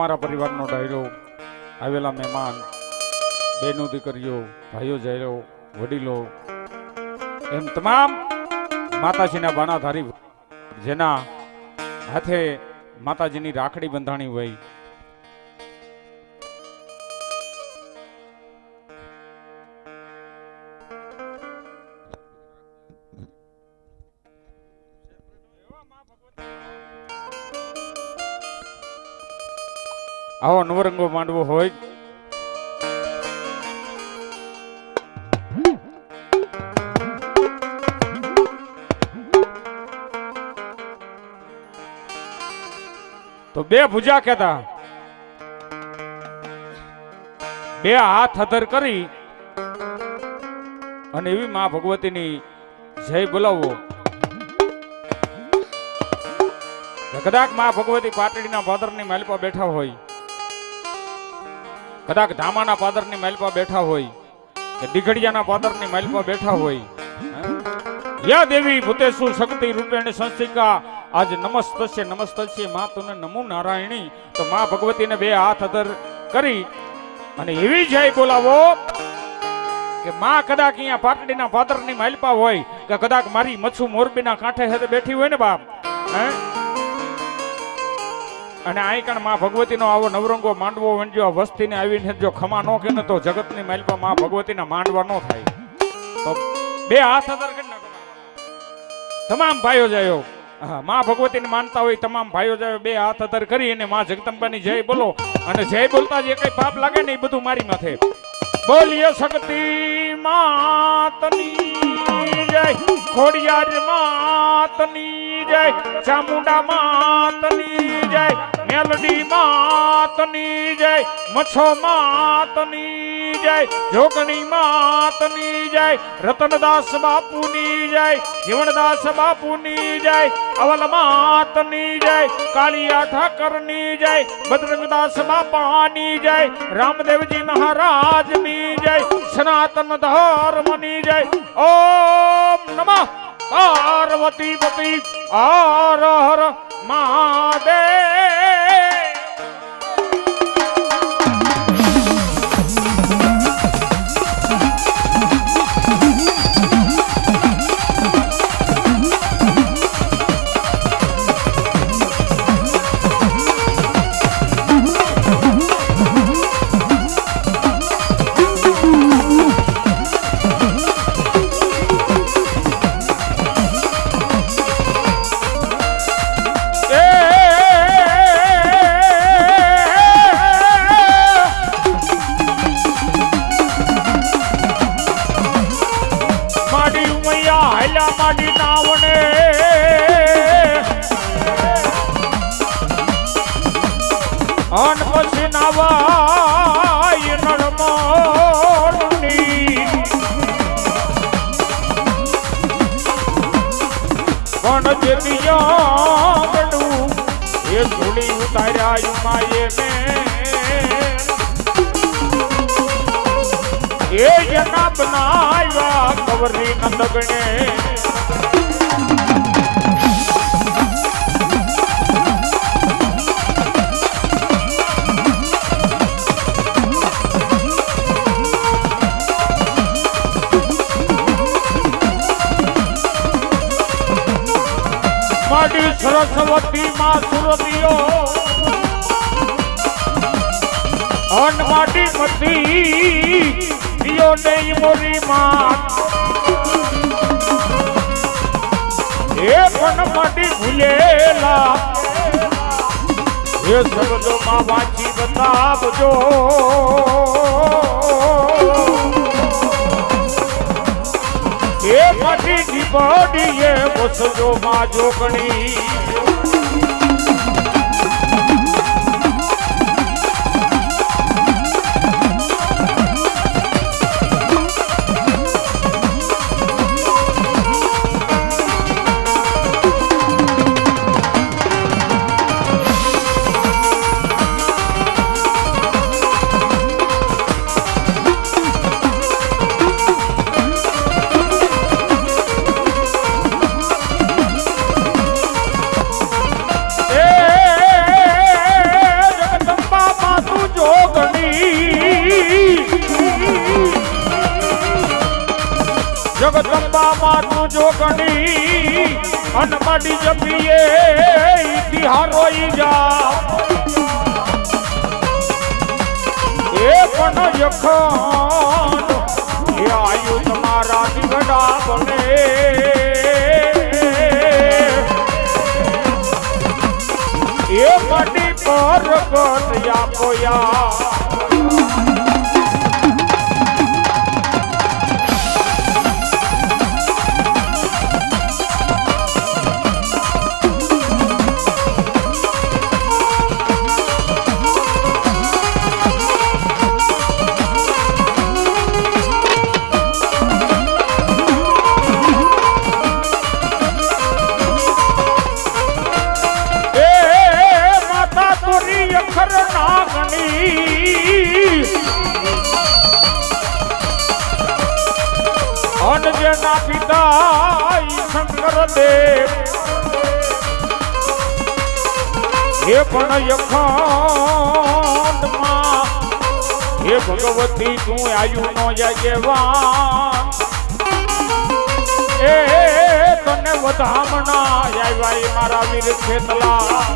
અમારા પરિવારનો ડાયરો, આવેલા મહેમાન, બહેનો દીકરીઓ, ભાઈઓ જયરો, વડીલો, એમ તમામ માતાજીના બાણાધારી જેના હાથે માતાજીની રાખડી બંધાણી હોય, આવો નવરંગો માંડવો હોય તો બે ભુજા કહેતા, બે હાથ અધર કરી અને એવી માં ભગવતીની જય બોલાવો. કદાચ માં ભગવતી પાટડીના પાદરની માલપા બેઠા હોય, કદાચ ધામાના પાદરની માલપા બેઠા હોય, કે દીઘડિયાના પાદરની માલપા બેઠા હોય, યા દેવી ભૂતેશુ શક્તિ રૂપેણ સંસ્થિકા આજ નમસ્તસ્ય માં તુને નમો નારાયણી. તો માં ભગવતીને બે હાથ અધર કરી અને એવી જય બોલાવો કે માં કદાચ અહીંયા પાટડીના પાદરની માલપા હોય, કે કદાચ મારી મચ્છુ મોરબીના કાંઠે સાથે બેઠી હોય ને બાપ, અને આઈ કણ માં ભગવતીનો આવો નવરંગો માંડવો વંજ્યો વસ્તીને આવીને જો ખમા નો કે ને તો જગતની માલપા માં ભગવતીના માંડવા નો થાય. તો બે હાથ અધર કરી નાખો તમામ ભાઈઓ જાયો, માં ભગવતીને માનતા હોય તમામ ભાઈઓ જાયો, બે હાથ અધર કરી અને માં જગદંબાની જય બોલો. અને જય બોલતા જે કઈ પાપ લાગે ને એ બધું મારી માથે. બોલીએ શક્તિ માતની જય, ખોડિયાર માતની જય, ચામુંડા માતની જય, મેલડી માતની જય, મચ્છો માતની જય, જોગણી માતની જય, રતનદાસ બાપુની જય, જીવણદાસ બાપુની જય, અવલ માતની જય, કાળિયા ઠાકરની જય, બજરંગદાસ બાપાની જય, રામદેવજી મહારાજની જય, સનાતન ધર્મની જય. ઓમ નમઃ પાર્વતી પતિ હર હર મહાદેવ. અન પછી નાવાય નળમોની પણ જેતિયા બડું એ ધૂળી ઉતાર્યા માયે ને એ જના બનાવ્યા કવરી નંદગણે. સરસ્વતી માં સુરતીઓ અન માટી મતી દિયો નહીં મોરી માં એ પણ માટી ભૂલેલા એ શબ્દો માં વાંચી બતાવજો. એ માટી ની બોડીએ વસજો માં જોગણી. જગદંબા માતું જોગણી અનમાડી જપીએ બિહારો ઈ જા એ પણ યખન એ આયુ તમારા દીવડા બને એ માટી પર ગત આપોયા જેના પિતા શંકર દેવ હે પણ યખંડમાં હે ભગવતી તું આયુ નો જગવાન એ તને વધામણા આવ્યા મારા વીર ખેતલા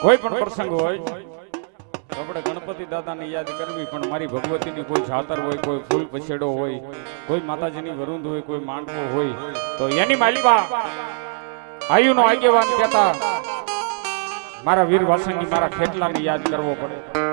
કોઈ પણ પ્રસંગ હોય તો આપણે ગણપતિ દાદાને યાદ કરવી પણ મારી ભગવતીની કોઈ જાતર હોય કોઈ ફૂલ પછેડો હોય કોઈ માતાજીની વરુંદ હોય કોઈ માંડવો હોય તો એની માલિકા આયુનો આગેવાન કહેતા મારા વીર વાસંગી મારા ખેટલાને યાદ કરવો પડે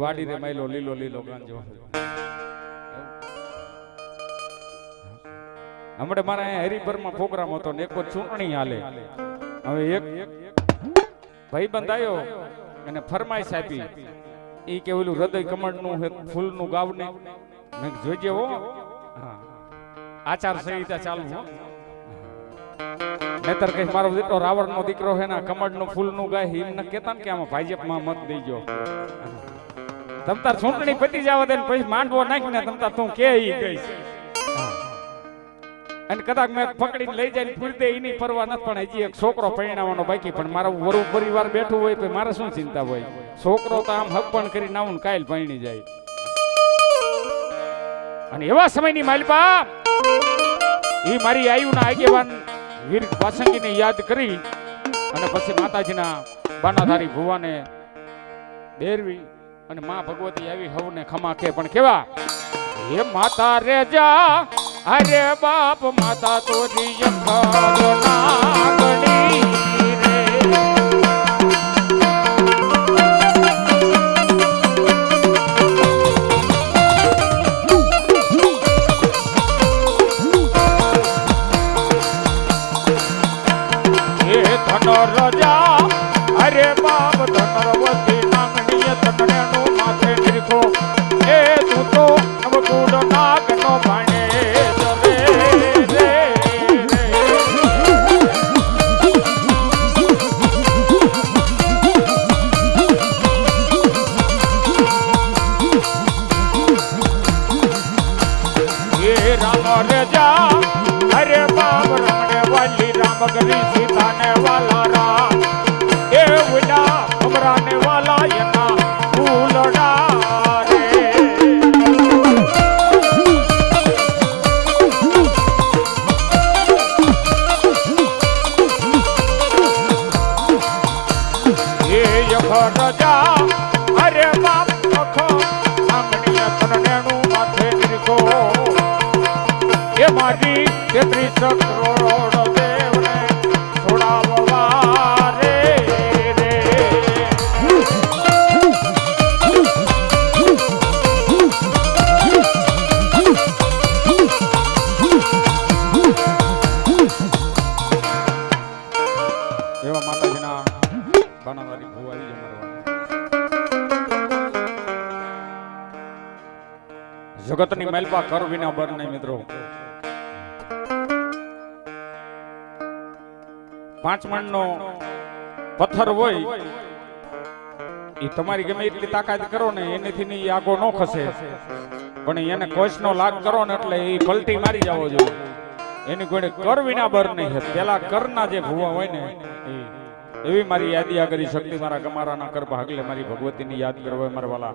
વાડી રે માયલો લીલો લીલો ગાંજો હમણાં મારા હરિભરમાં પ્રોગ્રામ હતો ને એક ચૂંટણી હાલે હવે એક ભાઈબંધ આવ્યો અને ફરમાઈશ આપી ઈ કે ઓલું હૃદય કમળનું ફૂલનું ગાવને મેં જોઈજે હો આચાર સંહિતા ચાલુ હો નહીતર કઈ મારો દીકરો રાવણનો દીકરો હે ને કમળનું ફૂલનું ગાય એમને કહેતા ને કે આમાં ભાજપમાં મત દેજો તમતાર ચૂંટણી પતી જાવ દે પછી માંડવો નાખીને તમતાર તું કે ઈ ગઈ અને કદાચ મેં પકડીને લઈ જાય પૂરી દે એની પરવા નથી પણ હજી એક છોકરો પરણાવવાનો બાકી પણ મારો વરુ પરિવાર બેઠું હોય તો મારે શું ચિંતા હોય છોકરો તો આમ હક પણ કરી નાવું ને કાયલ પરણી જાય અને એવા સમયની માલિકા ઈ મારી આયુના આગેવાન વીર વાસંગીને યાદ કરી અને પછી માતાજીના બાનાધારી ભુવાને બેરવી અને માં ભગવતી આવી હવને ખમા કે પણ કેવા હે માતા રે જા અરે બાપ માતા તોરી યખરો નાગણી રે હે ધન રજા અરે બાપ ધનરવતી નાગણી તને मगरी सीताने वाला राम ए विला हमराने वाला यना फूलड़ा रे ये यख रजा अरे बाप अखो आंगणिया तननेनु माथे निरखो ये मारी 33 करोड़ ખાનાવાળી ભૂ આવી જમાડવા જગતની મેલપા કર વિના બર નહીં મિત્રો. 5 મણનો પથ્થર હોય એ તમારી ગમે એટલી તાકાત કરો ને એનેથી ની આગો ન ખસે, પણ એને કોશનો લાગ કરો ને એટલે એ પલટી મારી જાવો જોઈએ. એની કોઈ કર વિના બર નહીં. પેલા કરના જે ભૂવા હોય ને એવી મારી યાદી આ કરી શક્તિ મારા ગમારાના કર ભાગલે મારી ભગવતીની યાદ કરવા મારા વાલા.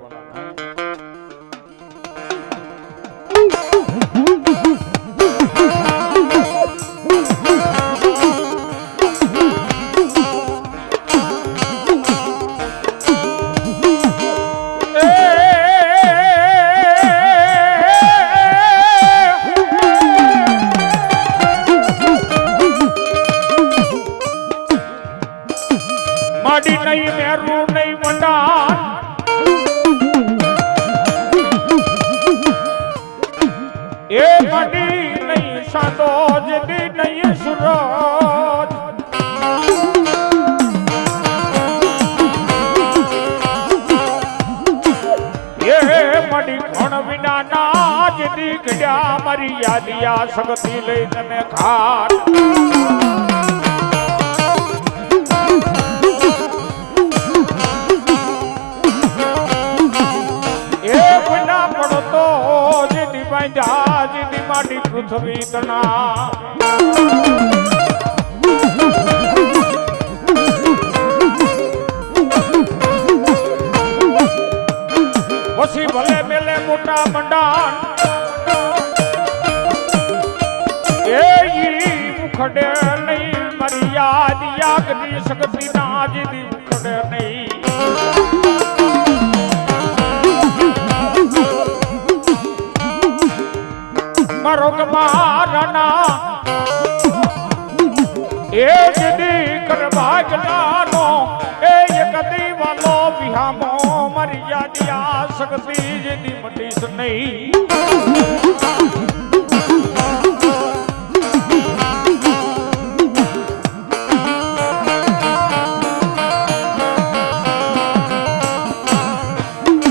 માડી નહીં મેરું નહીં મંડાન એ માડી નહીં સાદો જદી નહીં સુરજ એ માડી કોણ વિના ના જદી ગડ્યા મારી યાદિયા સગતી લઈ તમે ખાટ જાજી માટી પૃથ્વી તણા પછી ભલે મેલે મોટા મંડાણ એ મુખડે નહીં મારી યાદ યાગની શક્તિ ના જીદી મુખડે નહીં મારો ગમારાના એ જદી કરવાગલાનો એ કદી વાલો વિહામો મારી યાદિયા શક્તિ જદી મટીસ નહીં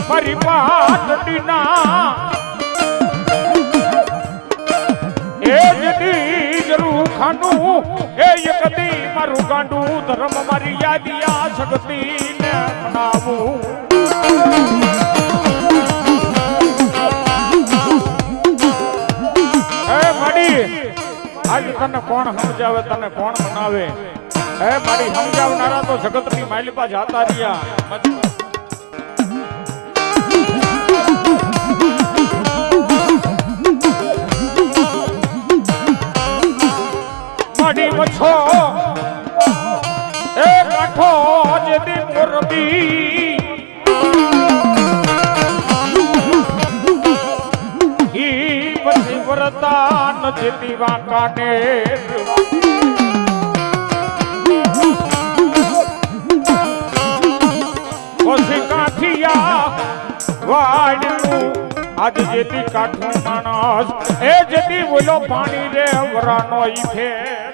મારી પાટડીના ખાનું એ કદી મારું ગાંડું ધર્મ મારી યાદિયા શક્તિ ને મનાવું એ માડી આજ તને કોણ સમજાવે તને કોણ મનાવે એ મારી સમજાવનારા તો જગતની માલિપા જાતા રહ્યા છો એ કાઠો જેદી મોરબી ઈ પછી વરદાન જેદી વાંકાને પછી કાઠિયા વાડનું આજ જેદી કાઠું માણસ એ જેદી બોલો પાણી રે વરાનો ઈ ફેર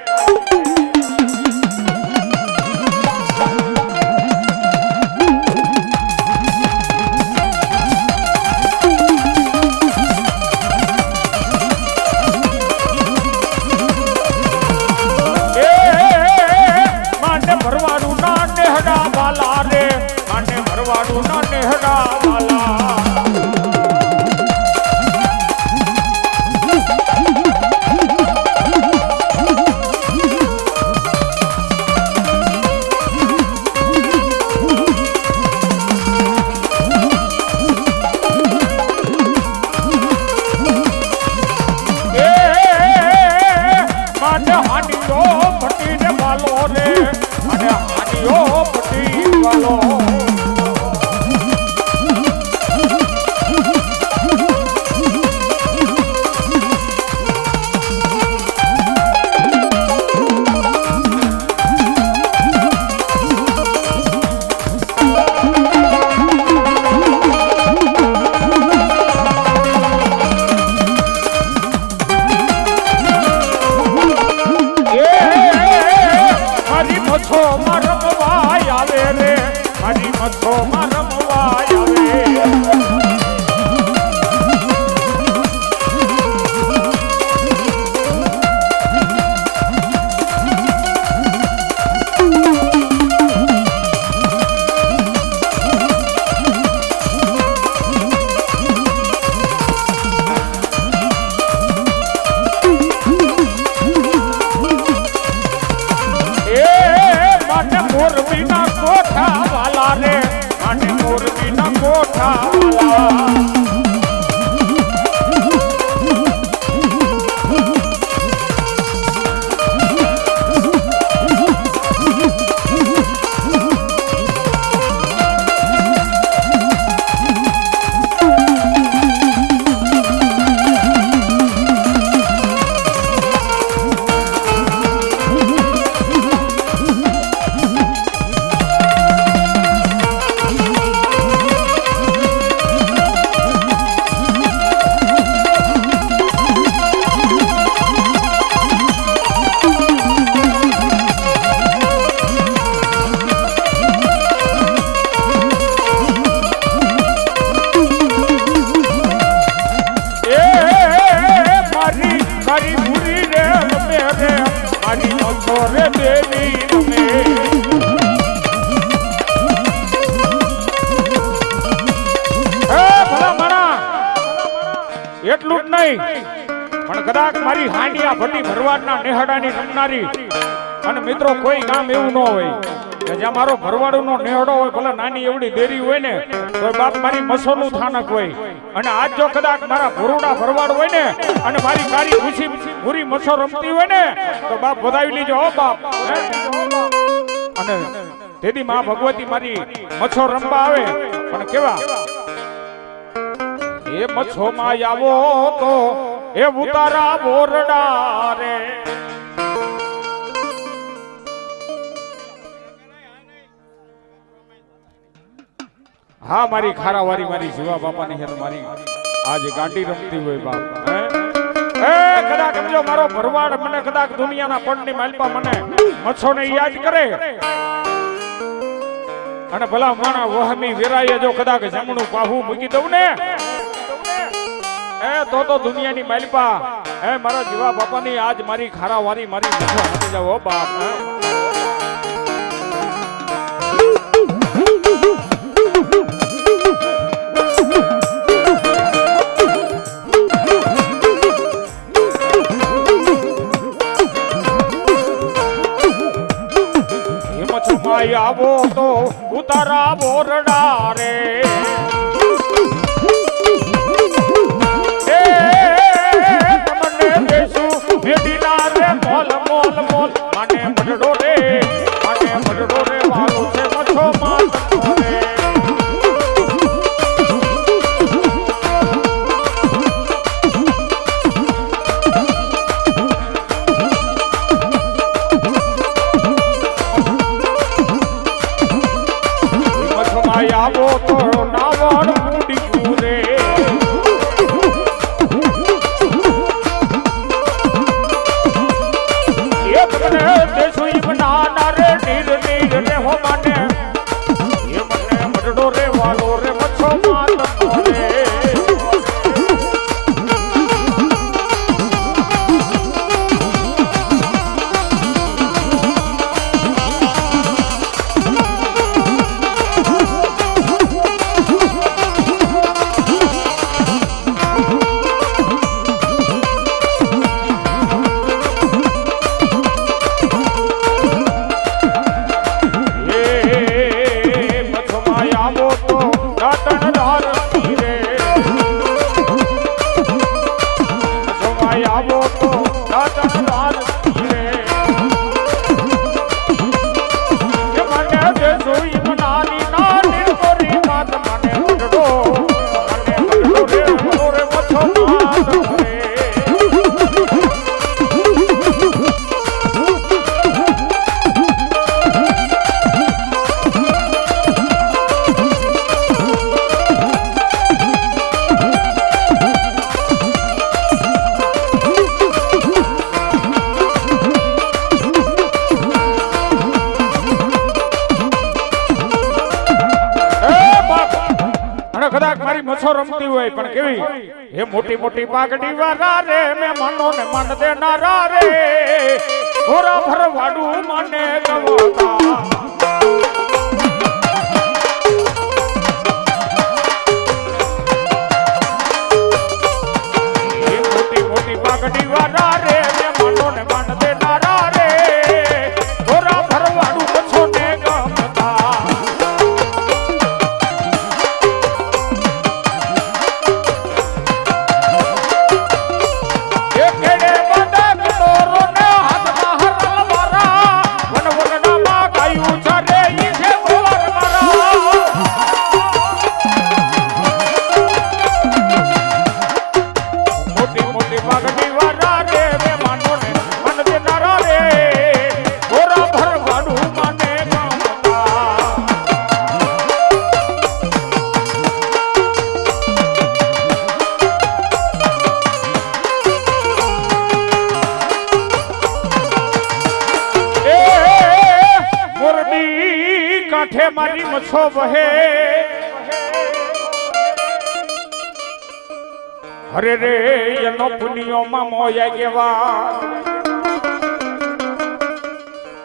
મને મોરબીના કોઠા વાલા રે મને મોરબીના કોઠા વાલા એટલું જ નહીં પણ કદાચ મારી હાંડિયા ભટ્ટી ભરવાડના નેહડાની રમનારી અને મિત્રો કોઈ ગામ એવું ન હોય કે જ્યાં મારો ભરવાડનો નેહડો હોય ભલે નાની એવડી દેરી હોય ને તો બાપ મારી મસોનું થાનક હોય અને આજ જો કદાચ મારા ભોરુડા ભરવાડ હોય ને અને મારી કારી ખુશી પૂરી મસો રમતી હોય ને તો બાપ વધાવી લીજો હો બાપ અને તેથી માં ભગવતી મારી મચ્છો રમવા આવે પણ કેવા એ મચ્છો માં આવો તો એ ઉતારા બોરડા રે હા મારી ખારાવારી મારી જીવા બાપાની હેર મારી આજ ગાંડી રમતી હોય બાપ એ કદાચ સમજો મારો ભરવાડ મને કદાચ દુનિયાના પડની માલપા મને મચ્છો ને યાદ કરે અને ભલા માણા વહમી વેરાય જો કદાચ જમણું પાહું મૂકી દઉં ને એ તો દુનિયાની માલપા એ મારા જીવા બાપાની આજ મારી ખારાવારી મારી મચ્છો મટી જાવ બાપ આવો તો ઉતારા બોરડા રે તમને દેશું મેડીના રે મોલ મોલ મોલ મને મડડો રે વાલો છે મચ્છો મારતો રે આવો તો નાવણ કુડી રે એક મને દેસુઈ બનાના રે નીર રે હો માને એ મને મડડો રે વાલો રે મચ્છો મારતો રે કદાચ મારી મચ્છો રમતી હોય પણ કેવી એ મોટી મોટી પાઘડી વાળા રે મે મનો ને મન દેનારા રે ઓરા ભરવાડું મને ગવતા એ મોટી મોટી પાઘડી વાળા રે મે મનો ને મન દેનારા રે ઓરા ભરવાડું મચ્છો કાંઠે મારી મચ્છો વહે હરે રે એનો પુનિયો માં મોયા કેવા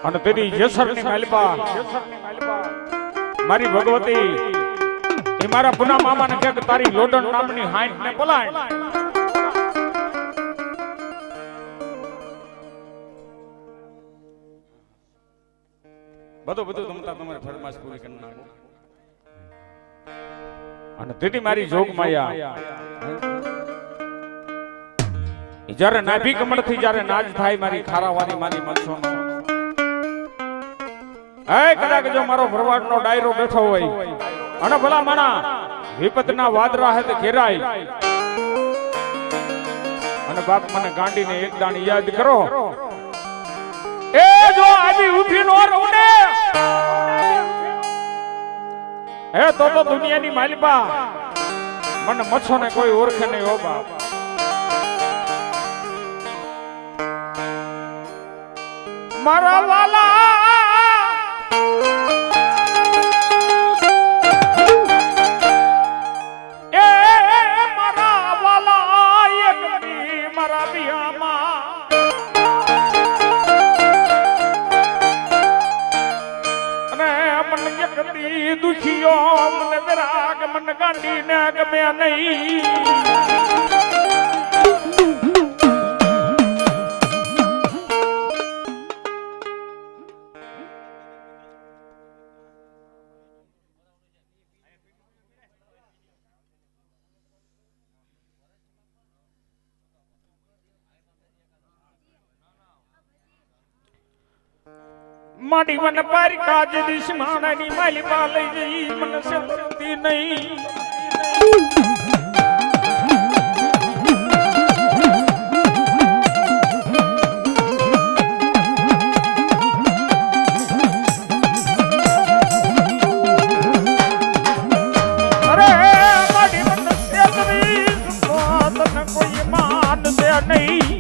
અને તેરી જેસરની માલપા મારી ભગવતી એ મારા પુના મામાને કહે કે તારી લોડન નામની હાઈટ ને બોલાય બધું તમારે ફરમાશ પૂરી કરી નાખો અને તેથી મારી જોગ માયા જ્યારે નાભી કમળ થી જ્યારે નાજ થાય મારી ખારાવાની મારી મનસોનો કદાચ જો મારો ભરવાડનો ડાયરો બેઠો હોય અને ભલા માણા વિપતના વાદરા હે તે ઘેરાય અને બાપ મને ગાંડીને એક દાણી યાદ કરો એ જો આવી ઊભી નો રહું ને હે તો દુનિયાની માલિપા મને મચ્છો ને કોઈ ઓળખે નહીં હો બાપ મારા વાલા દુખિયો મને વિરાગ મન ગાંડી ને ગમે નહીં માડી મને પારી કાજ દિશ માણાની માલી પા લઈ ગઈ મને સંતી નહીં અરે માડી મને સેતરી તને કોઈ માન દે નહીં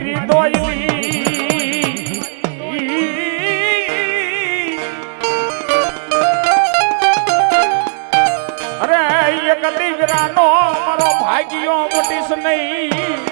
મારી દોયલી અરે એક દીકરાનો મારો ભાગ્યો મોટીશ નહીં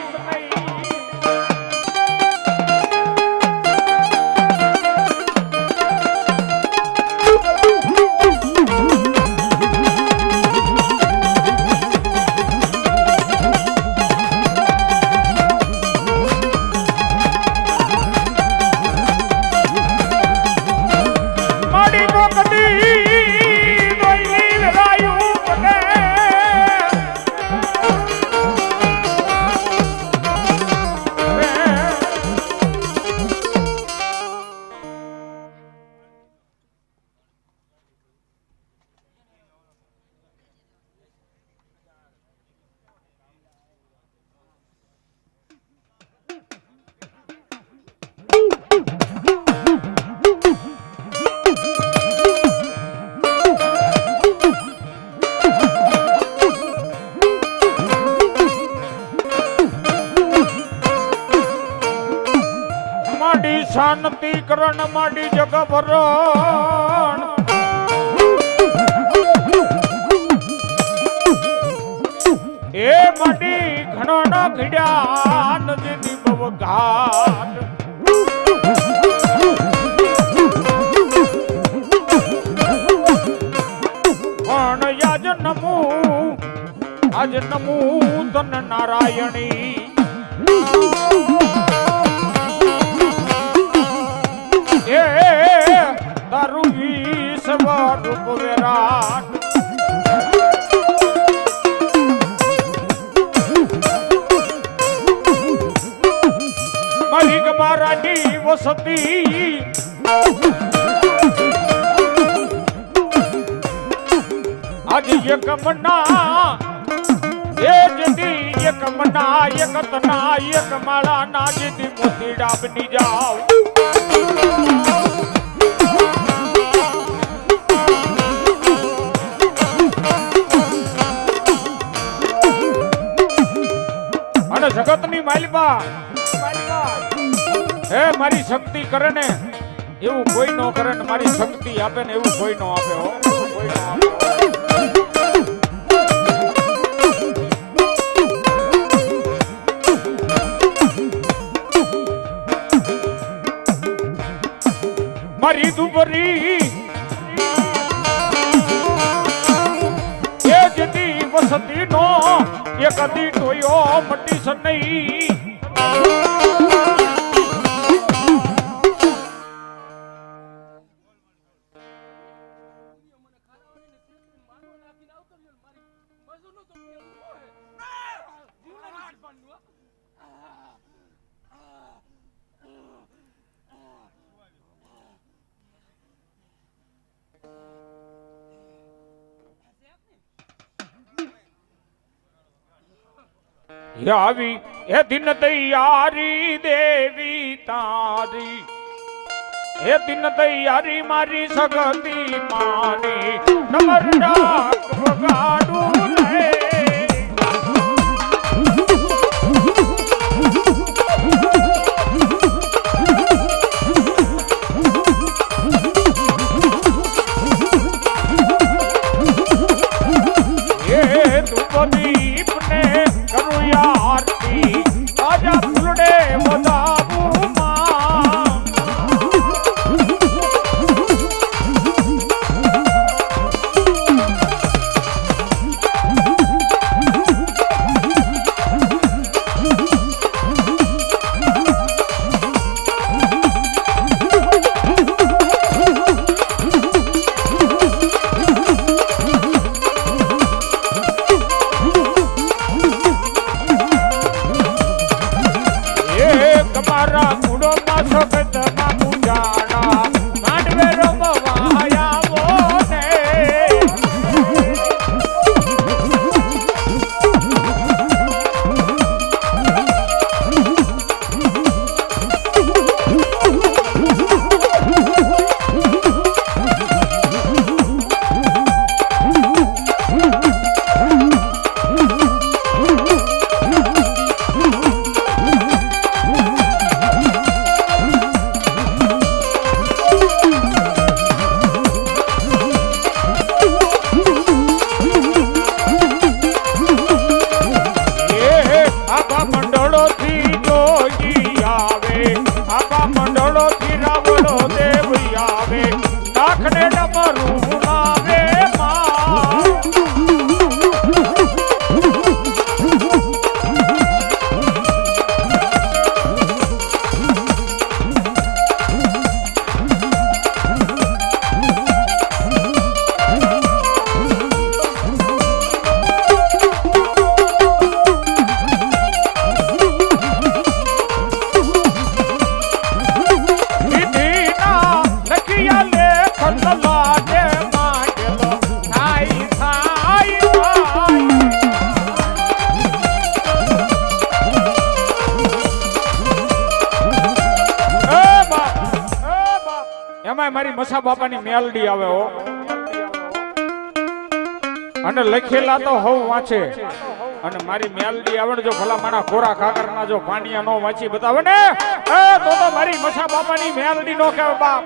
શાંતિ કરણ માડી જગ ભરણ એ માડી ઘણો ન ઘડ્યા નદી બવ ઘાટ પણ આજ નમું તન નારાયણી તારું વિશ્વરૂપ વિરાટ માલિક મારાની વસતી આજ એક મના એ જતી એક મના એક તના એક માળા ના જતી મોતી ડાબની જાવ જગતની માલિકા હે મારી શક્તિ કરે ને એવું કોઈ નો કરે ને મારી શક્તિ આપે ને એવું કોઈ નો આપે હો કોઈ નો આપે મારી દુબરી એ જતી વસતી નો એક દી ટોયો મટી સનઈ આવી એ દિન તૈયારી દેવી તારી એ દિન તૈયારી મારી સગતી માની નમર ડાક વગાડું રે એ દુપદીપ ને કરું આરતી આજા ફૂલડે વધાવું માં મસા બાપાની મેલડી આવે હો અને લખેલા તો હવ વાંચે અને મારી મેલડી આવે ને જો ભલા મારા કોરા કાકરના જો પાણીયા નો વાંચી બતાવે ને તો મારી મસા બાપાની મેલડી નો કહેવાય બાપ.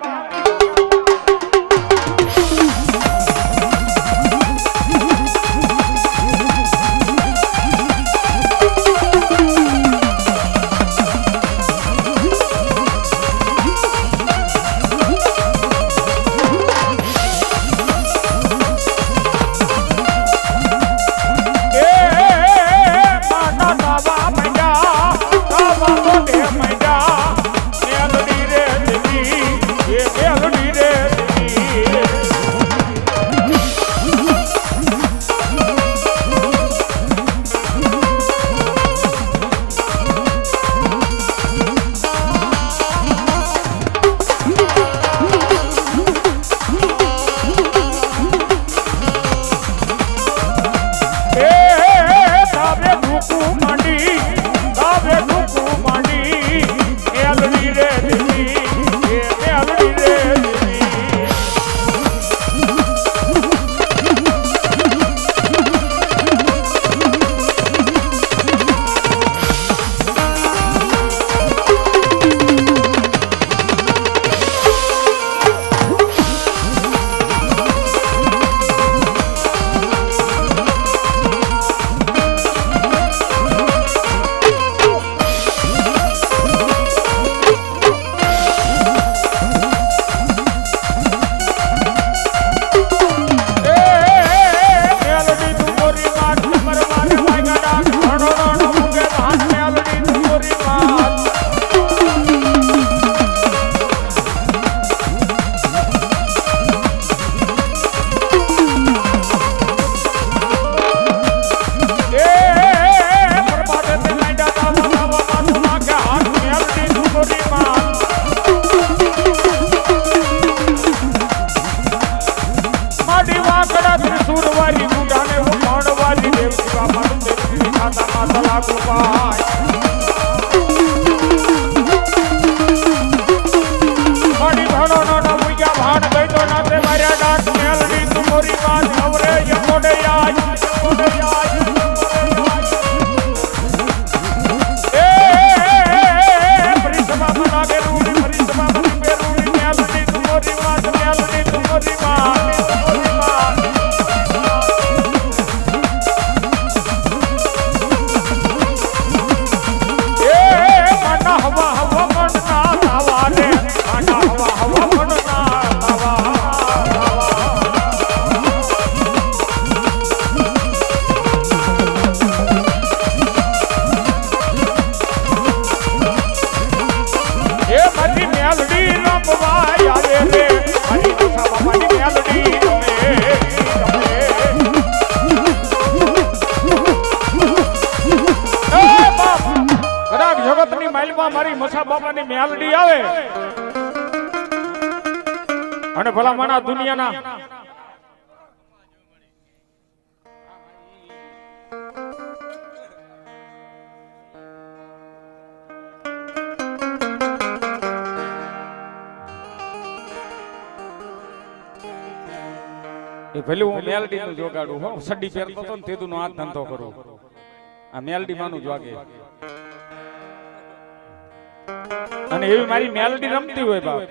મારી મસા બાપાની મેલડી આવે અને ભલા માના દુનિયાના એ ભલે હું મેલડી નું જોગાડું હો સડી પહેરતો તો ને તેદું નો હાથ ધંધો કરું આ મેલડી માનું જોગે અને એવી મારી મેલડી રમતી હોય બાપ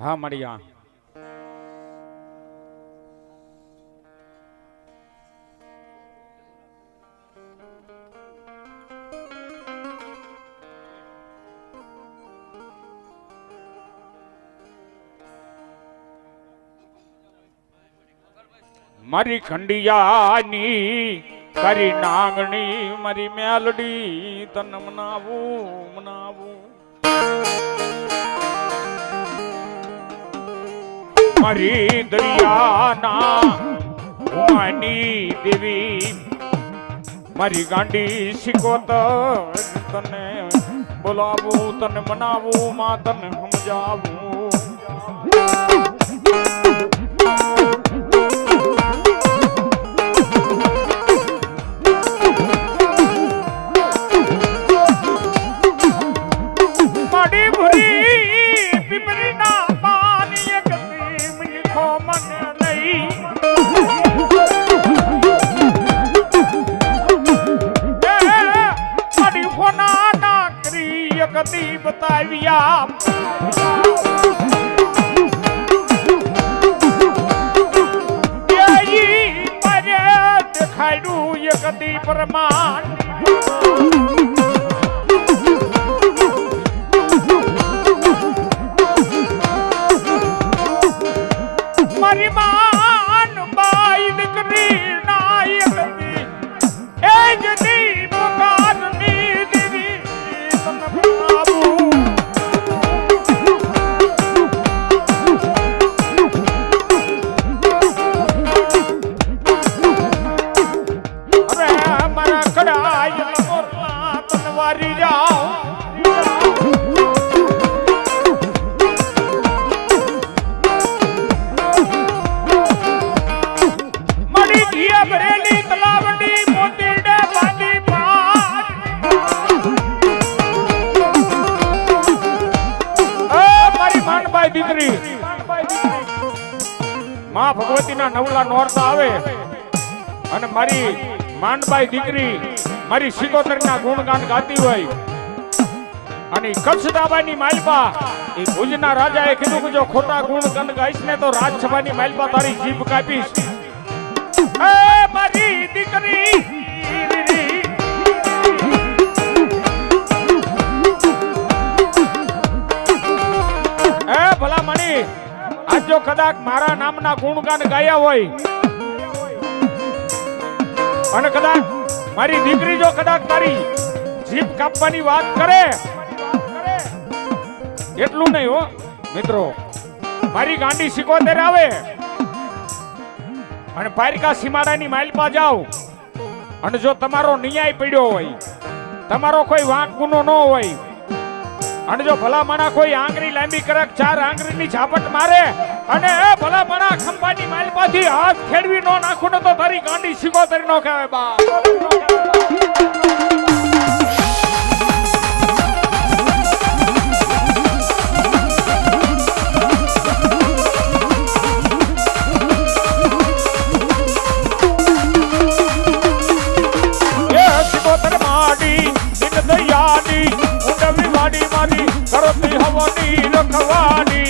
હા મળ્યા મારી ખંડિયાની તારી નાગણી મારી મેલડી તન મનાવું મારી દરિયાના ઉમાની દેવી મારી ગાંડી શિકોતર તને બોલાવું તને મનાવું માં તને સમજાવું કદી બતાવ્યા દેખાડ્યું એ કદી પ્રમાણ મારી માન બાઈ દીકરી નાયક એ જતી પોતાની દેવી માં ભગવતીના નવલા નોરતા આવે અને મારી માનબાઈ દીકરી મારી સિકોતરના ગુણગાન ગાતી હોય અને કચ્છદાબાની માલપા એ ભુજના રાજાએ કીધું કે જો ખોટા ગુણગાન ગાઈશ ને તો રાજસભાની માલપા તારી જીભ કાપીશ એ મારી દીકરી એ ભલા મણી આજ જો કદાચ મારા નામના ગુણગાન ગાયા હોય અને કદાચ મારી દીકરી જો કદાચ તારી જીભ કાપવાની વાત કરે એટલું નહીં હો મિત્રો મારી ગાંડી સિકોતેર આવે અને પારિકા સીમાડાની માલપા જાવ અને જો તમારો ન્યાય પડ્યો હોય તમારો કોઈ વાંક ગુનો ન હોય અને જો ભલા મણા કોઈ આંગળી લાંબી કરે ચાર આંગળીની ઝાપટ મારે અને ભલા મણા ખંભાની માલપાથી હાથ ખેડવી નો નાખું તો તારી ગાંડી સિકોતર નો કહેવાય બા કરતી હવાની રખવાની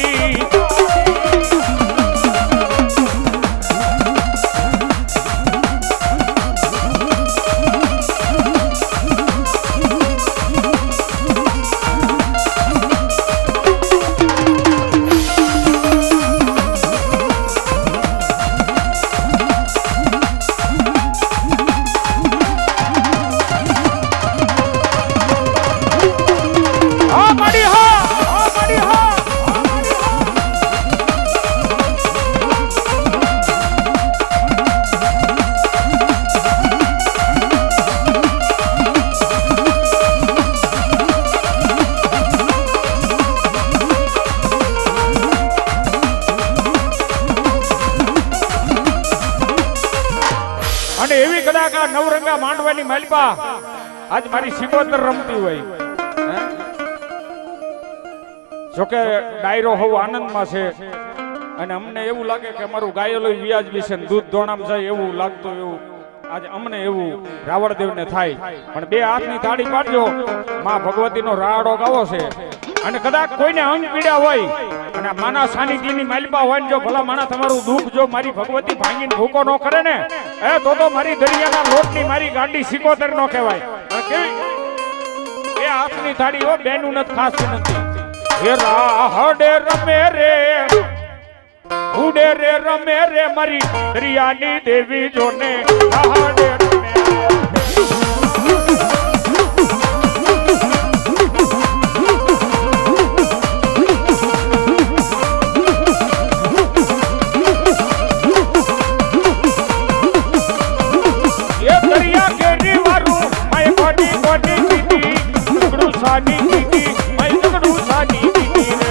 અને એવી કદાચ આ નવરંગા માંડવાની માલપા આજ મારી સિકોતર રમતી હોય જોકે ડાયરો હોવ આનંદમાં છે અને અમને એવું લાગે કે અમારું ગાયેલું વ્યાજબી છે દૂધ દોણામ જાય એવું લાગતું એવું આજે અમને એવું રાવણદેવને થાય પણ બે હાથની તાળી પાડજો માં ભગવતીનો રાડો ગાવો છે અને કદાચ કોઈને અંગ પીડ્યા હોય અને માના સાનિધ્યની માલપા હોય જો ભલા માણા તમારું દુઃખ જો મારી ભગવતી ભાંગીને ભૂકો ન કરે ને એ તો મારી દરિયાના લોટની મારી ગાંડી સિકોતર નો કહેવાય કેવી એ હાથની થાળી હો બેનું નથી ખાસ નથી હે રાહડે રમે રે ઉડે રે રમે રે મારી દરિયાની દેવી જોને આહાડે રમે એ દરિયા કેરી વારું માય ગોડી ગોડી દીદી ઝઘડું સાડી દીદી માય ઝઘડું સાડી દીદી રે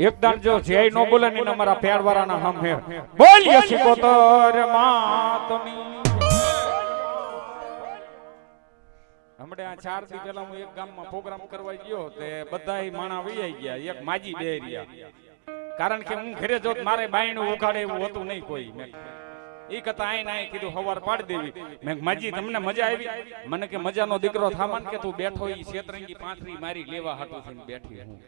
એકદમ જો જય નો બોલે ને અમારા પ્યાર વાળાના હમ હે બોલીએ શિકોતર માતની હમણે આ 4 દી પહેલા હું એક ગામમાં પ્રોગ્રામ કરવા ગયો તે બધાય માણા વૈયા ગયા એક માજી બે રહ્યા કારણ કે હું ઘરે જો મારે બાયણું ઉઘાડે એવું હતું નહીં કોઈ મેં ઈ કતા આઈ ના કીધું હવાર પાડી દેવી મેં માજી તમને મજા આવી મને કે મજાનો દીકરો થામાન કે તું બેઠો ઈ શેતરંગી પાંથરી મારી લેવા હાટું થઈને બેઠી હું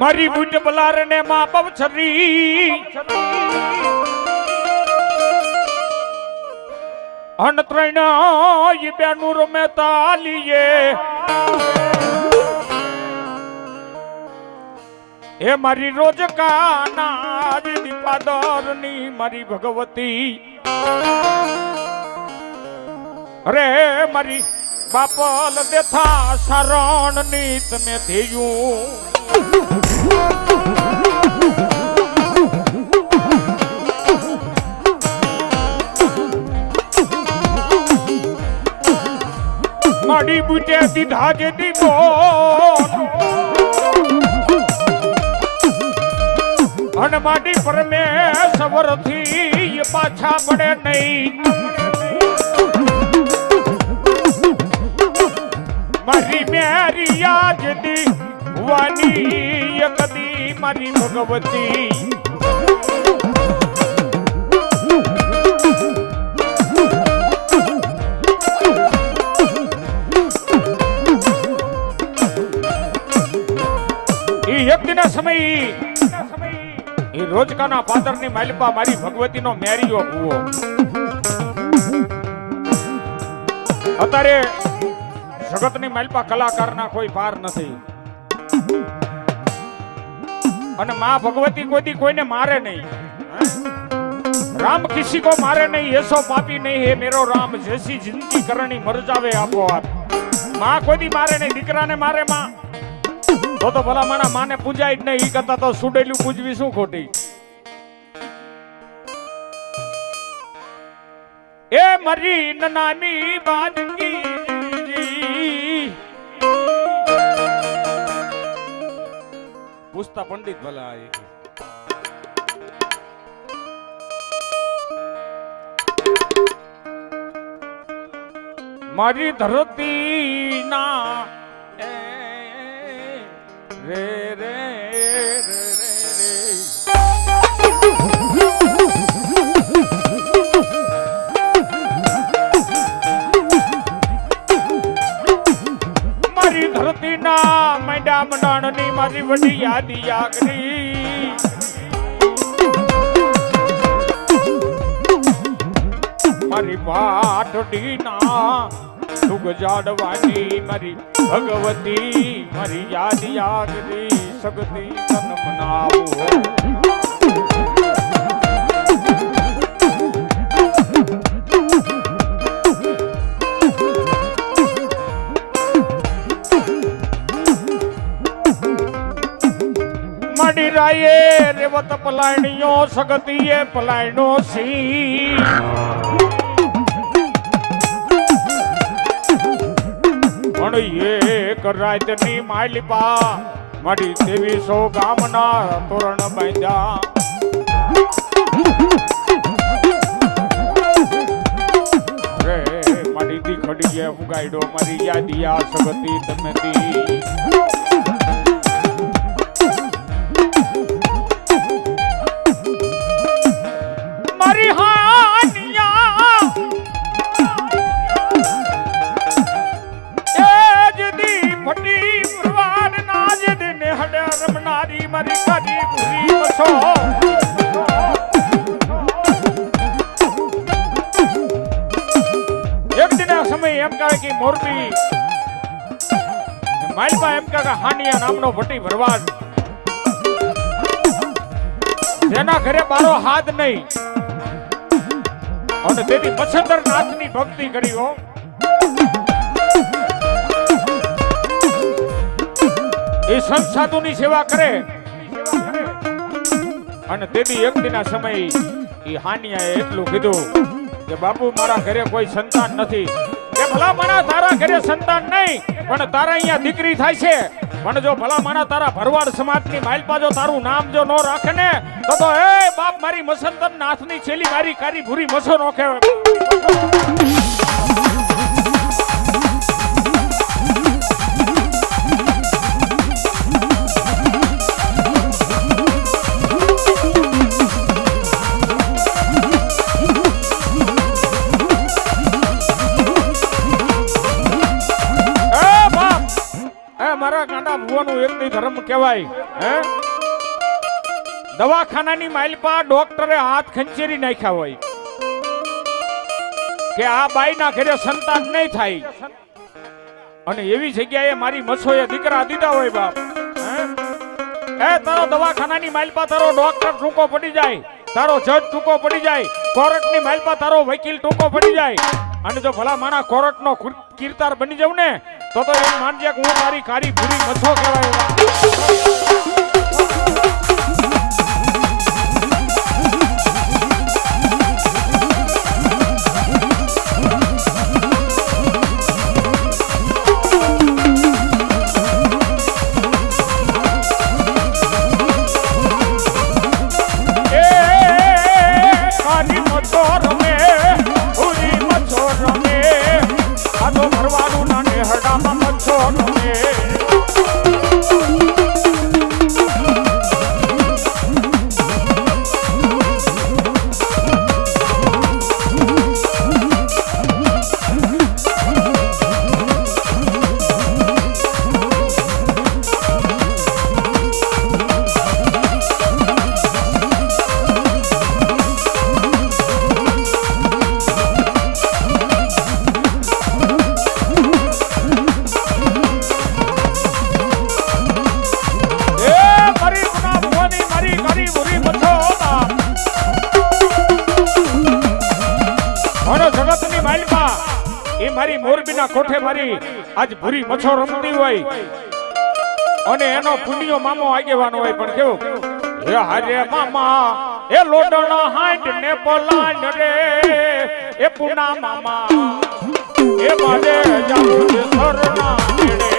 મારી બુટ બલારને માં પવછરી અન ત્રણ ઈ બેનું રમે તાલીએ એ મારી રોજ કાના દીપાદરની મારી ભગવતી અરે મારી બાપલ દેથા શરણ ની તમે થયું માડી બુટે દીધા જે દીવો અને માડી પરમેશ્વર થી પાછા પડે નહીં મારી મેરી યાદ દી વાની કદી મારી ભગવતી એકદિના સમય એ રોજકાના પાદરની માલિપા મારી ભગવતીનો મેરીઓ ભૂવો અત્યારે જગતની માલિપા કલાકારના કોઈ પાર નથી અને માં ભગવતી કોઈ કોઈને મારે નહીં राम किसी को मारे नहीं ऐसो पापी नहीं है मेरो राम जैसी जिंदगी करनी मर जावे आपो आप मां कोई दी मारे नहीं दीकरा ने मारे मां તો ભલા મારા માને પૂજાય જ નહીં. ઈ કરતા તો સુડેલું પૂજવી શું ખોટી. એ મરી નાની બાદકી પૂછતા પંડિત ભલા મારી ધરતી ના રે રે મારી ધરતી ના મેડા મંડાણ ની મારી વડી યાદી આગરી મારી પાટડી ના સુગ જાડવાની મારી ભગવતી મારી યાદ યાદરી સગતી તન મનાવો મડી રાયે રેવત પલાયણીઓ સગતીએ પલાયણો સી એક રાતની માલિપા મારી 2300 ગામના તોરણ બાંધ્યા રે મારી દીખડીએ ઉગાડ્યો મારી યાદિયા સગતી તમે દી મારી મારી કાદી ભૂરી મછો એક દિન સમય એમ કહે કે મોરબી માલપા એમ કહે હાનિયા નામનો ભટ્ટી ભરવાડ જેના ઘરે બારો હાથ નહીં અને તેથી મચ્છંદર નાથની ભક્તિ કરી હો એ સંત સાધુની સેવા કરે અને તેથી એક દિના સમય એ હાનિયાએ એટલું કીધું કે બાપુ મારા ઘરે કોઈ સંતાન નથી. કે ભલા માણા તારા ઘરે સંતાન નહીં પણ તારા અહીંયા દીકરી થાય છે પણ જો ભલા માણા તારા ભરવાડ સમાજની માલપા જો તારું નામ જો નો રાખે ને તો એ બાપ મારી મસંતર નાથની છેલી મારી કારી ભૂરી મસો નો કહેવાય. ધર્મ કહેવાય હે દવાખાનાની માલપા ડોક્ટરે હાથ ખંચેરી નાખ્યા હોય કે આ બાઈના ઘરે સંતાન નહીં થાય અને એવી જગ્યાએ મારી મછોએ દીકરા દીધા હોય બાપ હે તારો દવાખાનાની માલપા તારો ડોક્ટર ટૂંકો પડી જાય તારો જજ ટૂંકો પડી જાય કોર્ટની માલપા તારો વકીલ ટૂંકો પડી જાય અને જો ભલા માણા કોર્ટનો કીર્તાર બની જાવ ને તો એમ માનજે કે હું તારી કારી ભૂરી મછો કહેવાય. મારી મોરબીના કોઠે મારી આજ ભૂરી મછો રમતી હોય અને એનો પુણ્યો મામો આગેવાનો હોય પણ કેવું હે હરે મામા એ લોડણા હાંડ ને પલાણ રે એ પુના મામા એ મારે જાવું છે સરના મેળે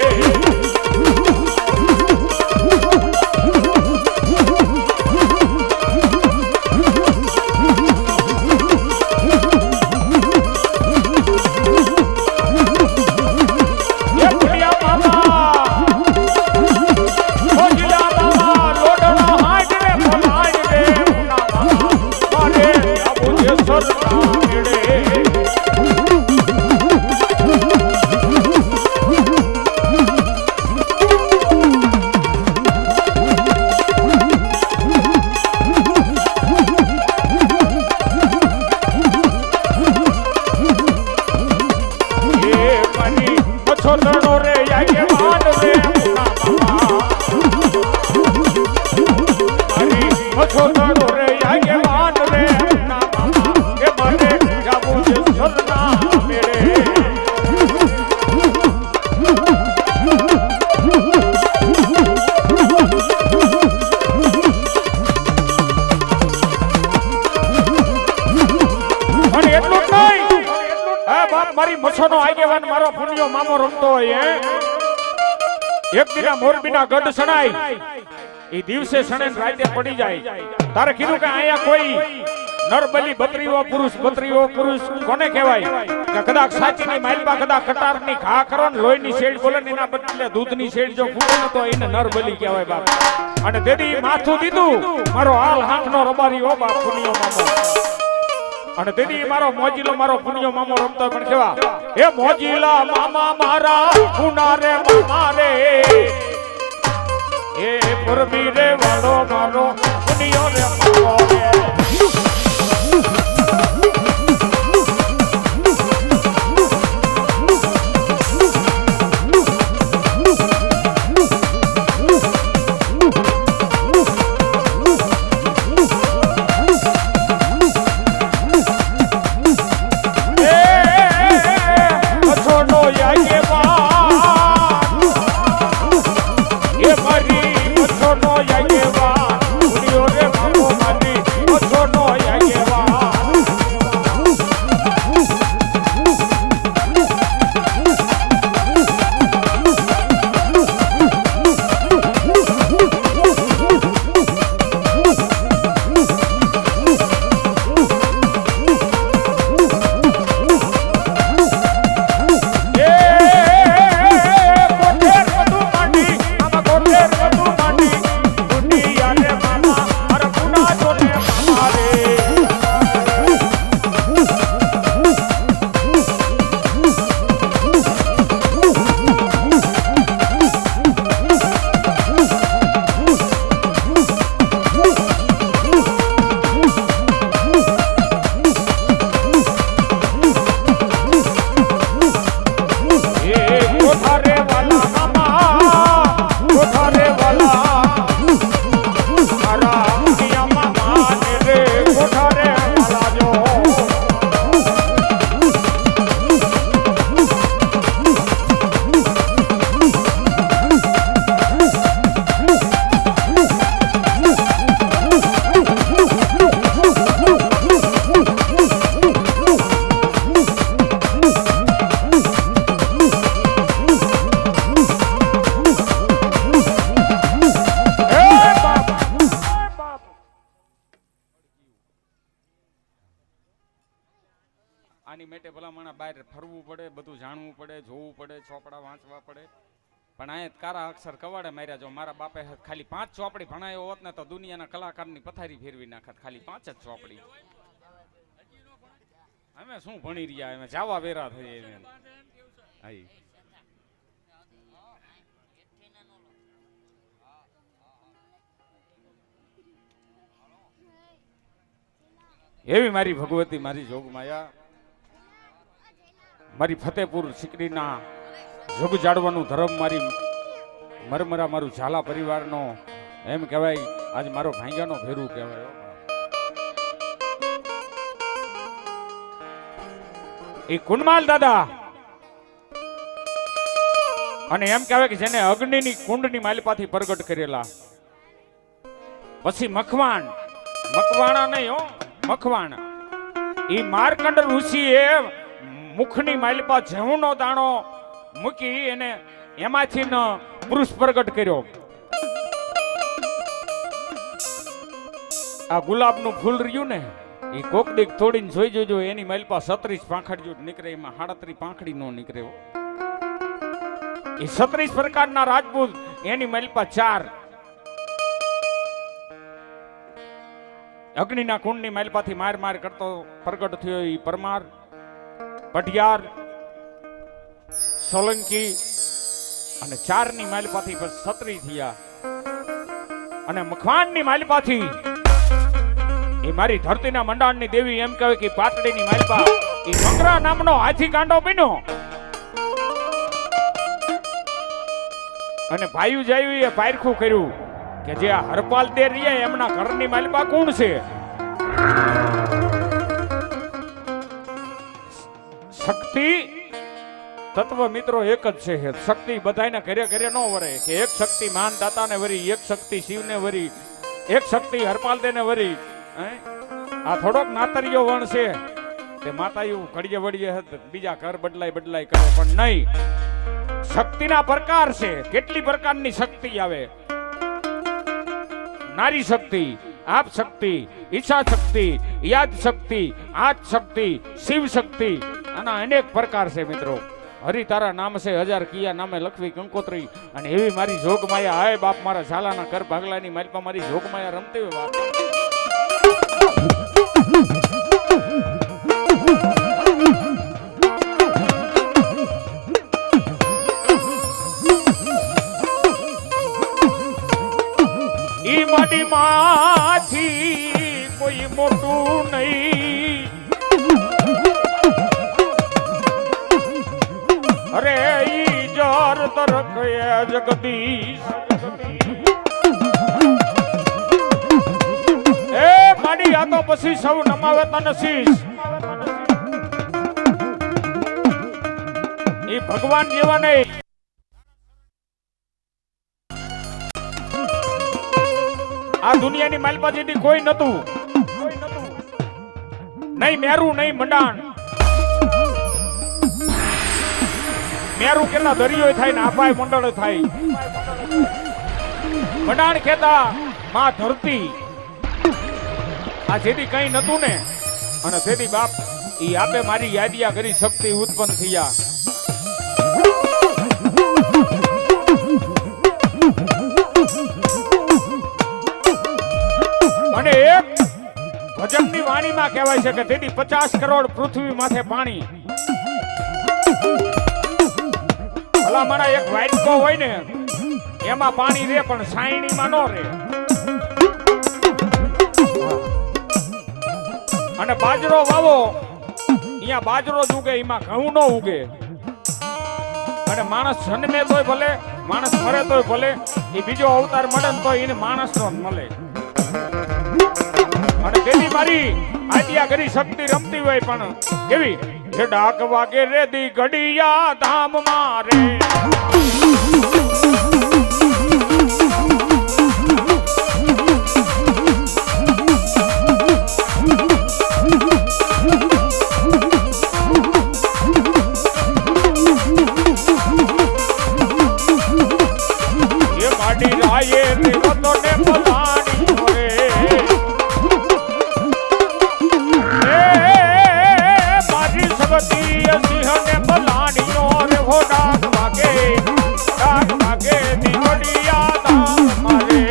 મારી મછોનો આગેવાન મારો પુણ્યો મામો રમતો હોય એક દિના મોરબીના ગઢ સણાય એ દિવસે સણે રાતે પડી જાય તારે કીધું કે આયા કોઈ નરબલી બત્રીઓ પુરુષ કોને કહેવાય કે કદાચ સાચીની માલપા કદાચ કટારની ઘા કરો ને લોહીની શેડ બોલે ને એના બદલે દૂધની શેડ જો ફૂટે ને તો એને નરબલી કહેવાય બાપ અને તેથી માથું દીધું મારો હાલ હાથનો રબારી હો બાપ પુણ્યો મામો અને તેથી મારો પુણ્યો મામો રમતો પણ કેવા એ મોજીલા મામા મારા પુનારે મારે એ પરબી રે વાળો મારો પુણ્યો રે મારો આની માટે ભલામણ બહાર ફરવું પડે બધું જાણવું પડે જોવું પડે ચોપડા વાંચવા પડે પણ આ કારા અક્ષર કવાડે માર્યા જો મારા બાપે ખાલી 5 ચોપડી ભણાયો હોત ને તો દુનિયાના કલાકારની પથારી ફેરવી નાખત ખાલી 5 જ ચોપડી અમે શું ભણી રહ્યા અમે જાવા વેરા થઈ અમે આઈ એવી મારી ભગવતી મારી જોગ માયા મારી ફતેપુર સિકરીના જોગ જાડવાનું ધર્મ મારી મરમરા મારું ઝાલા પરિવારનો એમ કહેવાય આજ મારો ભાંગ્યાનો ભેરું કહેવાય એ કુનમાલ દાદા અને એમ કહેવાય કે જેને અગ્નિની કુંડની માલિપાથી પ્રગટ કરેલા. પછી મખવાણા નહીં હો, મખવાણા ઈ માર્કંડ ઋષિએ મુખની માલિપા જેવનો દાણો મૂકી એને એમાંથી પુરુષ પ્રગટ કર્યો. આ ગુલાબનું ફૂલ રહ્યું ને એ કોક દીક તોડીને જોઈ જોજો, એની માલિપા 36 પાંખડી નીકળે, એમાં 37 પાંખડી નો નીકળે. એ 36 પ્રકારના રાજપૂત, એની માલિપા 4. અગ્નિના કુંડની માલિપાથી માર કરતો પ્રગટ થયો એ પરમાર, પઢિયાર, સોલંકી અને 4ની માલિપાથી 36 થયા. અને મખવાણની માલિપાથી એ મારી ધરતીના મંડાણની દેવી એમ કહેવાય કે પાટડીની માલિપા એ મંગરા નામનો હાથી કાંડો બન્યો. અને ભાઈઓ જાયું એ પારખું કર્યું કે જે આ હરપાલ દે રહ્યા એમના ઘરની માલિપા કોણ છે? શક્તિ તત્વ મિત્રો એક જ છે. શક્તિ બધાને ઘરે ઘરે ન વરે કે એક શક્તિ માન દાતાને વરી, એક શક્તિ શિવને વરી, એક શક્તિ હરપાલ દેને વરી. આ થોડોક નાતરિયો વણ છે તે માતાયું ઘડીએ વળીએ બીજા ઘર બદલાય કરે, પણ નહીં. શક્તિના પ્રકાર છે. કેટલી પ્રકારની શક્તિ આવે? નારી શક્તિ, આપ શક્તિ, ઈચ્છા શક્તિ, યાદ શક્તિ, આજ શક્તિ, શિવ શક્તિ, આના અનેક પ્રકાર છે મિત્રો. હરિ તારા નામ છે 1000 કિયા નામે લખવી કંકોત્રી. અને એવી મારી જોગમાયા, હાય બાપ મારા ઝાલાના કર ભાગલાની માલપા મારી જોગમાયા રમતી હોય બાપ. ઈ માડી માંથી કોઈ મોટું નહીં, અરે ઈ જર તરક જગદીશ. એ માડી આ તો પછી સૌ નમાવે તને શીશ. એ ભગવાન જેવા નહીં. આ દુનિયાની માલપા જેથી કોઈ નતું, નહીં મેરું નહીં મંડાણ. મેરું કેટલા દરિયો થાય ને આભાઈ મંડળ થાય. મંડાણ કેતા માં ધરતી. આ જેથી કઈ નતું ને, અને તેથી બાપ ઈ આપે મારી યાદિયા કરી શક્તિ ઉત્પન્ન થયા. અને એક ભજનની વાણીમાં કહેવાય છે કે તેથી 50 કરોડ પૃથ્વી માથે પાણી. ભલામણા એક વાટકો હોય ને એમાં પાણી રે, પણ સાયણીમાં નો રે. અને બાજરો વાવો, અહીંયા બાજરો જ ઉગે, એમાં ઘઉં નો ઉગે. અને માણસ જન્મે તોય ભલે, માણસ મરે તોય ભલે, એ બીજો અવતાર મળે તો એને માણસ નો મળે. અને તેની મારી આદિયા કરી શક્તિ રમતી હોય, પણ કેવી હે ડાક વાગે રે દી ઘડિયા ધામ મારે. એ માડી રાયે રે તો ને બોલાણી રે. સિંહને બલાણીઓ રે હો ડાક વાગે દીવડિયા ધામ મારે.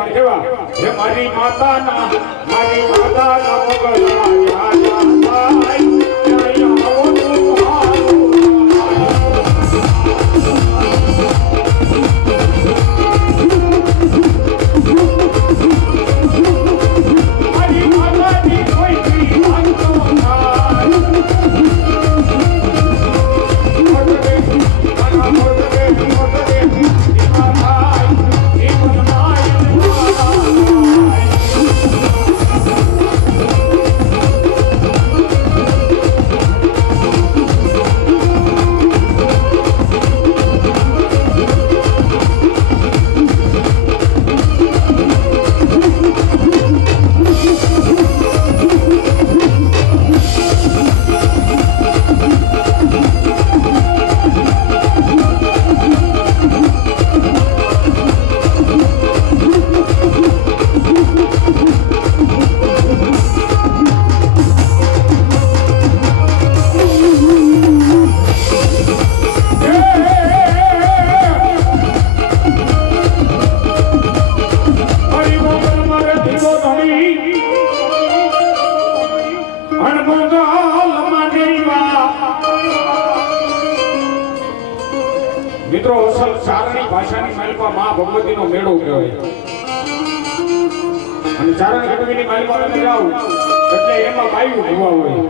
પણ કેવા હે મારી માતાના મોગલા મિત્રો અસલ ચારણી ભાષાની માલિકા માં ભગવતીનો મેળો કહેવાય અને ચારણ ગઢવીની માલિકા તમે જાઓ એટલે એમાં બાયું ભૂવા હોય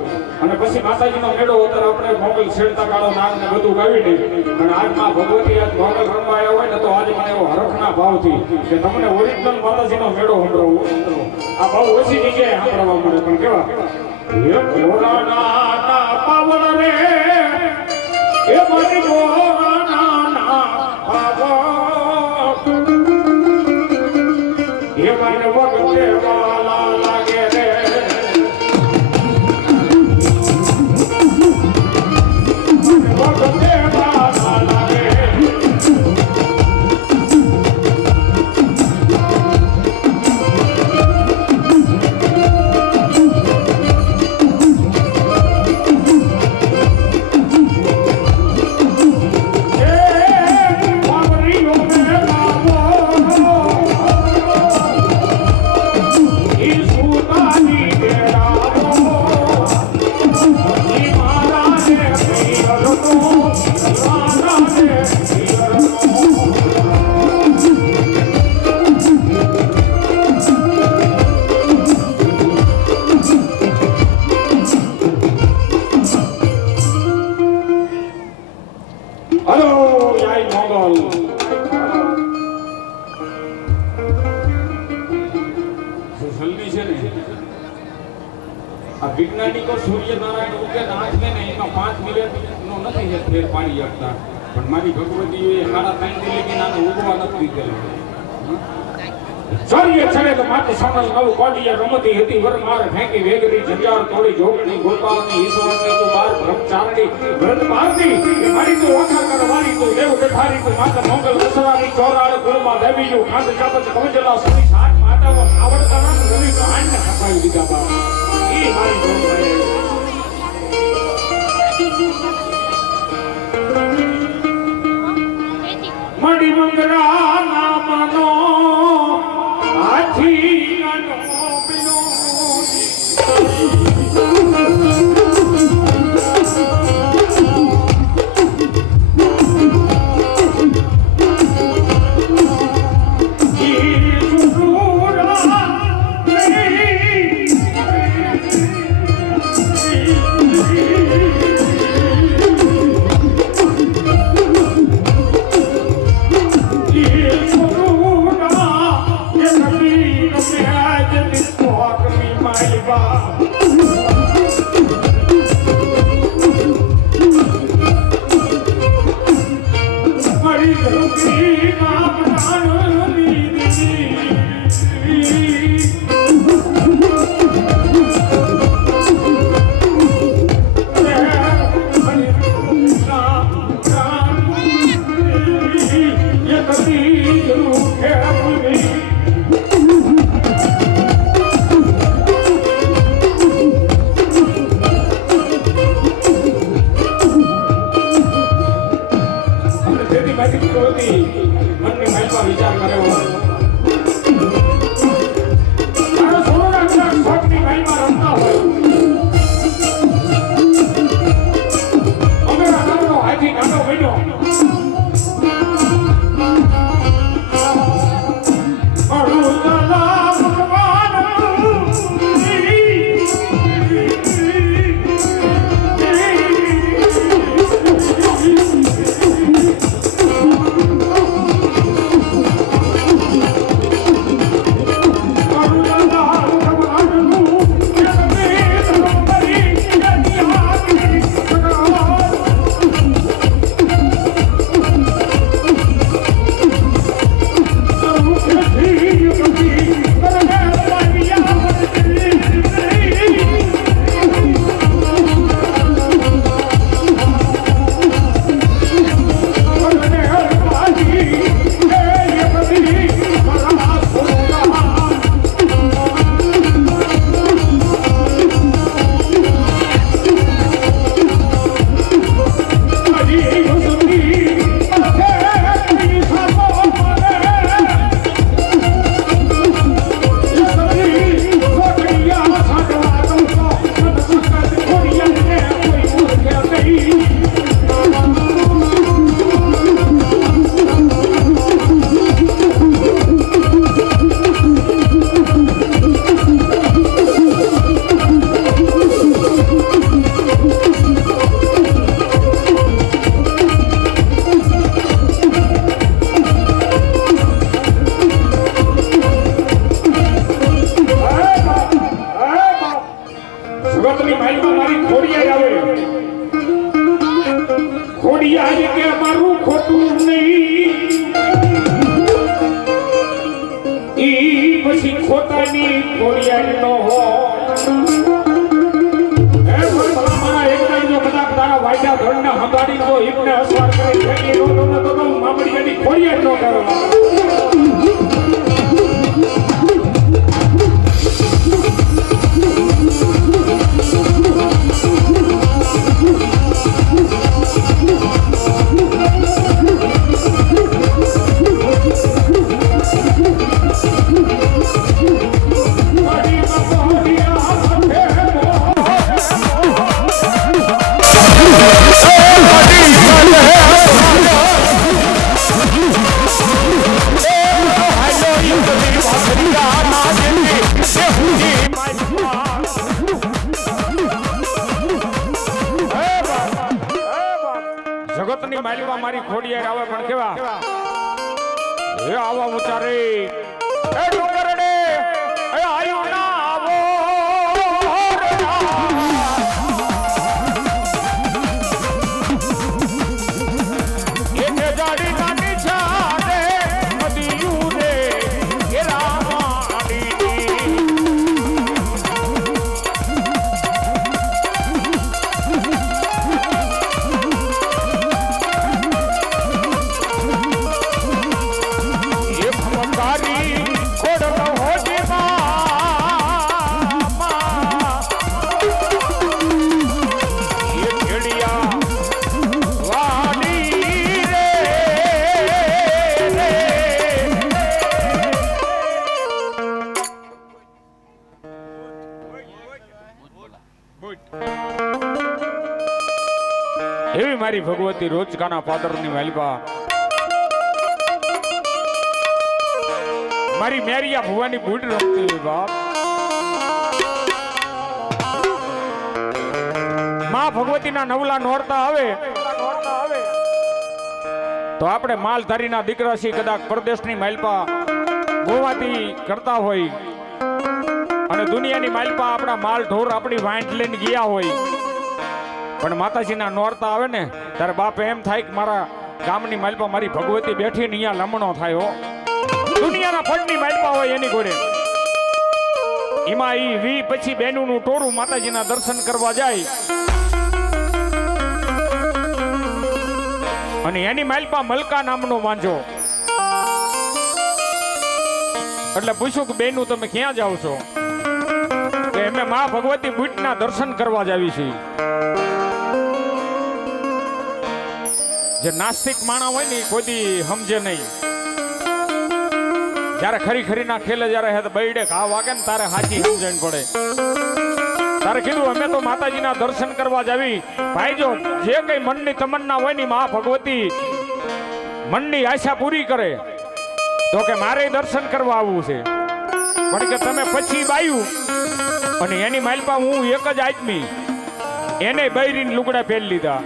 અને પછી માતાજીનો મેળો અત્યારે આપણે મોગલ છેડતા કાળો નાગ ને બધું ગાવીને અને આજ માં ભગવતી આજ મોગલ રમવા આવ્યા હોય ને તો આજે મને એવો હરખના ભાવથી કે તમને ઓરિજિનલ માતાજીનો મેળો સંભળાવો આ ભાવ ઓછી જગ્યાએ સાંભળવા મળે પણ કેવા હે કોરાના પાવન રે એ મારી કોરાના પાવન એ મને વખતે વાલા લાગે રે વખતે વાલા લાગે વૈજ્ઞાનિકો સૂર્યનારાયણ ઉગે નાચને ને એમાં 5 મિનિટ નો નથી છે ફેર પાડી શકતા પણ મારી ભગવતીએ 3.5 લગીને આને ઉગવા નથી દીધેલો સૂર્ય ચડે તો માથે સામલ નવ કોડીએ રમતી હતી વર માર ફેંકી વેગરી જંજાર તોડી જોગણી ગોપાલની ઈશ્વરને તું બાર બ્રહ્મચારણી વ્રત મારતી મારી તો ઓછા કરવાની તું દેવ દેખારી તું માતા મોગલ દસરાની ચોરાળ કુળમાં દેવી જો ખાંડ ચાપચ કમજલા સની સાત માતાઓ આવડતા ન રવિ ગાંડ ને ખપાવી દીધા બા ઈ મારી જોગણી મડી મંગરા નામનો હાથી નો બિનો મનની મહેલમાં વિચાર કર્યો અસવાર કરી ફેંકી નો તો મામડીયાની ખોડિયાર નો કરવા જગતની માલિકા મારી ખોડિયાર આવે પણ કેવા એ આવા ઉચારે એ ડોંગરડે એ આયો ના આવો એ જાડી કાની છાડે મદિયું રે એ રામાડી એવી મારી ભગવતી રોજકાના પાદરની માલિકા મારી મેરિયા ભુવાની બુડ રમતી હોય બાપ માં ભગવતીના નવલા નોરતા આવે તો આપણે માલધારીના દીકરા છીએ કદાચ પરદેશની માલિકા ગોવાથી કરતા હોય અને દુનિયાની માલિકા આપણા માલ ઢોર આપણી વાંટ લઈને ગયા હોય પણ માતાજીના નોરતા આવે ને ત્યારે બાપ એમ થાય કે મારા ગામની માલિકા મારી ભગવતી બેઠી ને અહીંયા લમણો થાય હો દુનિયાના ફળની માલિકા હોય એની ઘોડે એમાં ઈ વી પછી બેનુનું ટોરું માતાજીના દર્શન કરવા જાય અને એની માલિકા મલકા નામનો વાંજો એટલે પૂછ્યું કે બેનું તમે ક્યાં જાઓ છો કે અમે મા ભગવતી બુટના દર્શન કરવા જ આવી છીએ જે નાસ્તિક માણા હોય ને કોઈ દી સમજે નહીં જ્યારે ખરી ખરીના ખેલે જ્યારે હે બૈડે ઘા વાગે ને તારે હાચી સમજણ પડે તારે કીધું અમે તો માતાજીના દર્શન કરવા જ આવી ભાઈ જો જે કઈ મનની તમન્ના હોય ને મા ભગવતી મનની આશા પૂરી કરે તો કે મારે દર્શન કરવા આવવું છે પણ કે તમે પછી બાયું અને એની માલપા હું એક જ આદમી એને બૈરીને લુગડા પહેરી લીધા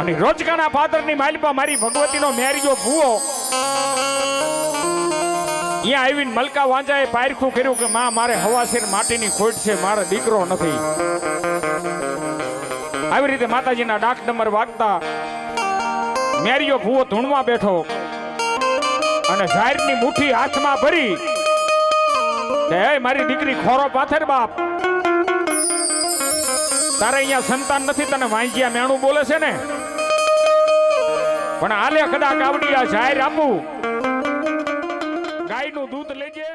અને રોજકાના પાદરની માલપા મારી ભગવતીનો મેરિયો ભૂવો અહીંયા આવીને મલકા વાંજાએ પારખું કર્યું કે માં મારે હવાશેર માટીની ખોટ છે મારો દીકરો નથી આવી રીતે માતાજીના ડાક નંબર વાગતા મેરિયો ભૂવો ધૂણમાં બેઠો અને ઝાહેરની મુઠ્ઠી હાથમાં ભરી કે હે મારી દીકરી ખોરો પાથર બાપ તારે અહીંયા સંતાન નથી તને વાંજિયા મેણું બોલે છે ને પણ આલે કદાચ આવડી આ ઝાહેર આપું ગાયનું દૂધ લેજે